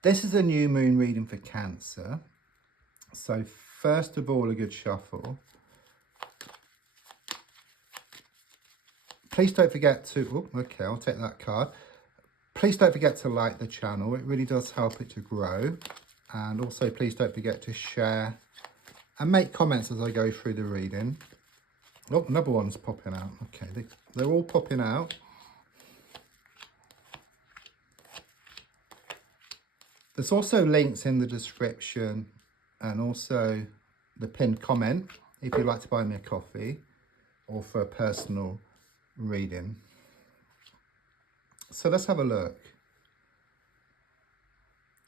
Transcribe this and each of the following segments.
This is a new moon reading for Cancer. So first of all, a good shuffle. Please don't forget to, oh, okay, I'll take that card. Please don't forget to like the channel. It really does help it to grow. And also please don't forget to share and make comments as I go through the reading. Oh, another one's popping out. Okay, they're all popping out. There's also links in the description and also the pinned comment if you'd like to buy me a coffee or for a personal reading. So let's have a look.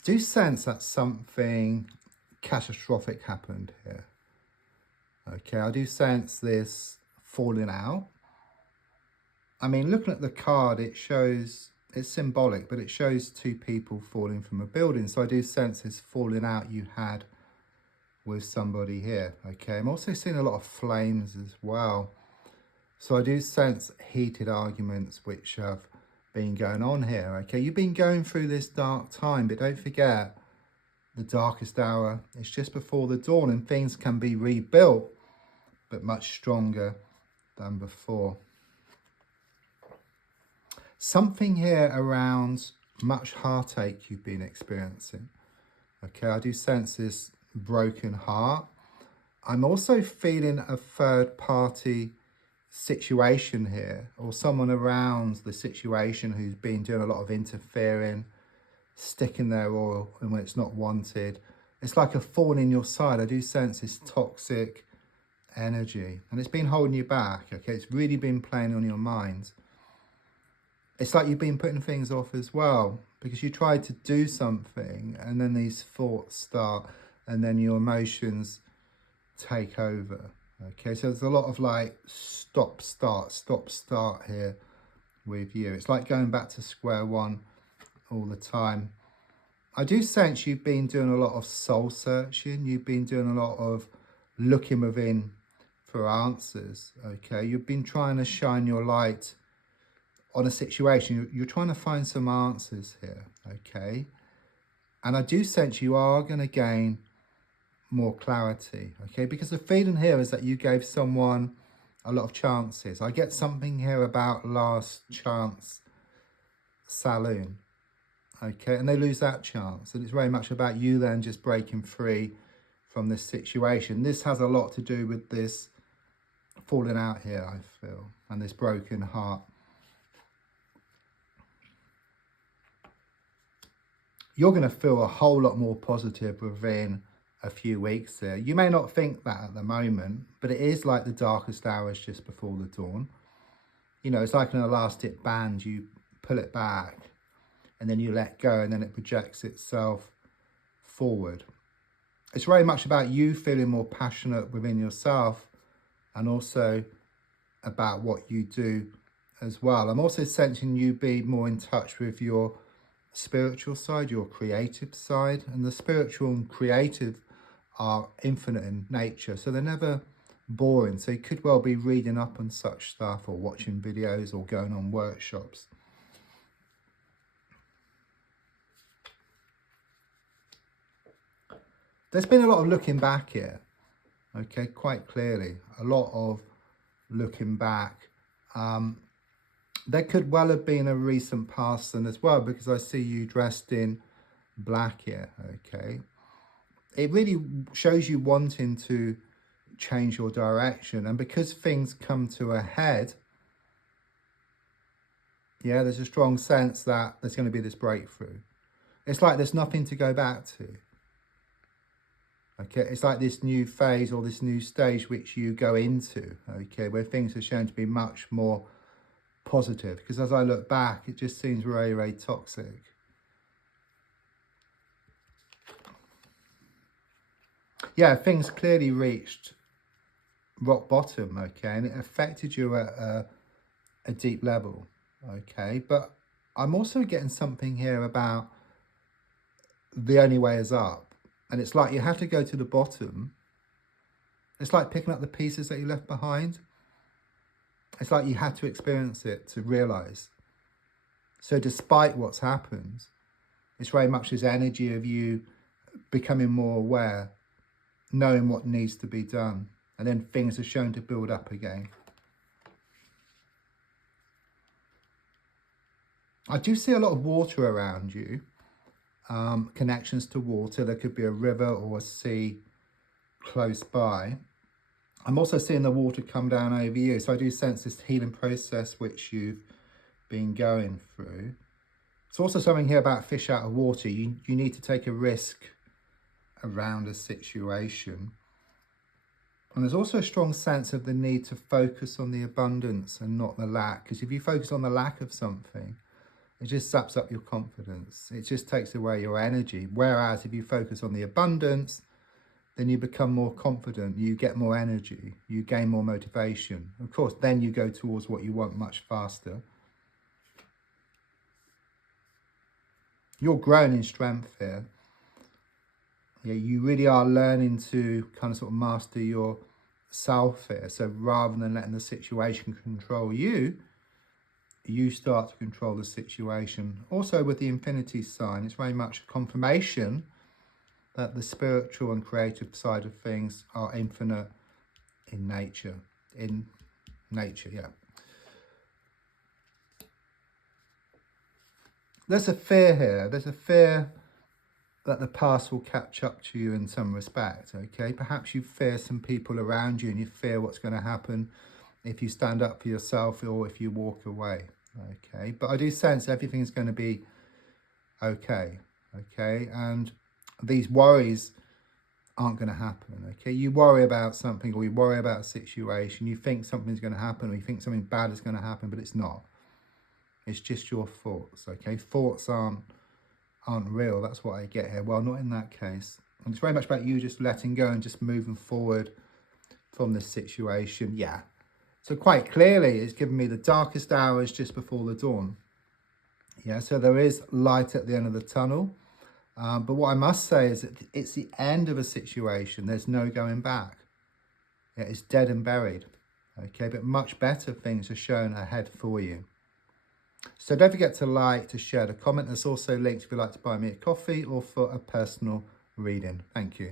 Do you sense that something catastrophic happened here? Okay, I do sense this falling out. I mean, looking at the card, it shows, it's symbolic, but it shows two people falling from a building. So I do sense this falling out you had with somebody here. Okay, I'm also seeing a lot of flames as well. So I do sense heated arguments which have been going on here. Okay, you've been going through this dark time, but don't forget the darkest hour is just before the dawn, and things can be rebuilt, but much stronger than before. Something here around much heartache you've been experiencing. Okay, I do sense this broken heart. I'm also feeling a third party situation here, or someone around the situation who's been doing a lot of interfering, sticking their oil in when it's not wanted. It's like a thorn in your side. I do sense this toxic energy, and it's been holding you back. Okay, it's really been playing on your mind. It's like you've been putting things off as well because you tried to do something and then these thoughts start and then your emotions take over. Okay, so there's a lot of like stop start here with you. It's like going back to square one all the time. I do sense you've been doing a lot of soul searching. You've been doing a lot of looking within for answers. Okay, you've been trying to shine your light on a situation. You're trying to find some answers here. Okay, and I do sense you are going to gain more clarity. Okay, because the feeling here is that you gave someone a lot of chances. I get something here about last chance saloon. Okay, and they lose that chance, and it's very much about you then just breaking free from this situation. This has a lot to do with this falling out here, I feel, and this broken heart. You're going to feel a whole lot more positive within a few weeks here. You may not think that at the moment, but it is like the darkest hours just before the dawn. You know, it's like an elastic band. You pull it back and then you let go, and then it projects itself forward. It's very much about you feeling more passionate within yourself and also about what you do as well. I'm also sensing you be more in touch with your spiritual side, your creative side, and the spiritual and creative are infinite in nature, so they're never boring. So you could well be reading up on such stuff or watching videos or going on workshops. There's been a lot of looking back here, okay, quite clearly, a lot of looking back. There could well have been a recent past then as well, because I see you dressed in black here, okay. It really shows you wanting to change your direction, and because things come to a head, yeah, there's a strong sense that there's going to be this breakthrough. It's like there's nothing to go back to. Okay, it's like this new phase or this new stage which you go into, okay, where things are shown to be much more positive. Because as I look back, it just seems very, very toxic. Yeah, things clearly reached rock bottom, okay, and it affected you at a deep level, okay. But I'm also getting something here about the only way is up. And it's like you have to go to the bottom. It's like picking up the pieces that you left behind. It's like you had to experience it to realize. So despite what's happened, It's very much this energy of you becoming more aware, knowing what needs to be done, and then things are shown to build up again. I do see a lot of water around you, connections to water. There could be a river or a sea close by. I'm also seeing the water come down over you, so I do sense this healing process which you've been going through. It's also something here about fish out of water. You need to take a risk around a situation. And there's also a strong sense of the need to focus on the abundance and not the lack. Because if you focus on the lack of something, it just saps up your confidence. It just takes away your energy. Whereas if you focus on the abundance, then you become more confident, you get more energy, you gain more motivation. Of course, then you go towards what you want much faster. You're growing in strength here. Yeah, you really are learning to kind of sort of master yourself here. So rather than letting the situation control you, you start to control the situation. Also with the infinity sign, it's very much a confirmation that the spiritual and creative side of things are infinite in nature. Yeah. There's a fear here. There's a fear that the past will catch up to you in some respect, okay? Perhaps you fear some people around you and you fear what's going to happen if you stand up for yourself or if you walk away, okay? But I do sense everything's going to be okay, okay? And these worries aren't going to happen, okay? You worry about something or you worry about a situation, you think something's going to happen or you think something bad is going to happen, but it's not. It's just your thoughts, okay? Thoughts aren't real. That's what I get here. Well, not in that case. And it's very much about you just letting go and just moving forward from this situation. Yeah. So quite clearly, it's given me the darkest hours just before the dawn. Yeah, so there is light at the end of the tunnel. But what I must say is that it's the end of a situation. There's no going back. Yeah, it's dead and buried. Okay, but much better things are shown ahead for you. So don't forget to like, to share, to comment. There's also links if you'd like to buy me a coffee or for a personal reading. Thank you.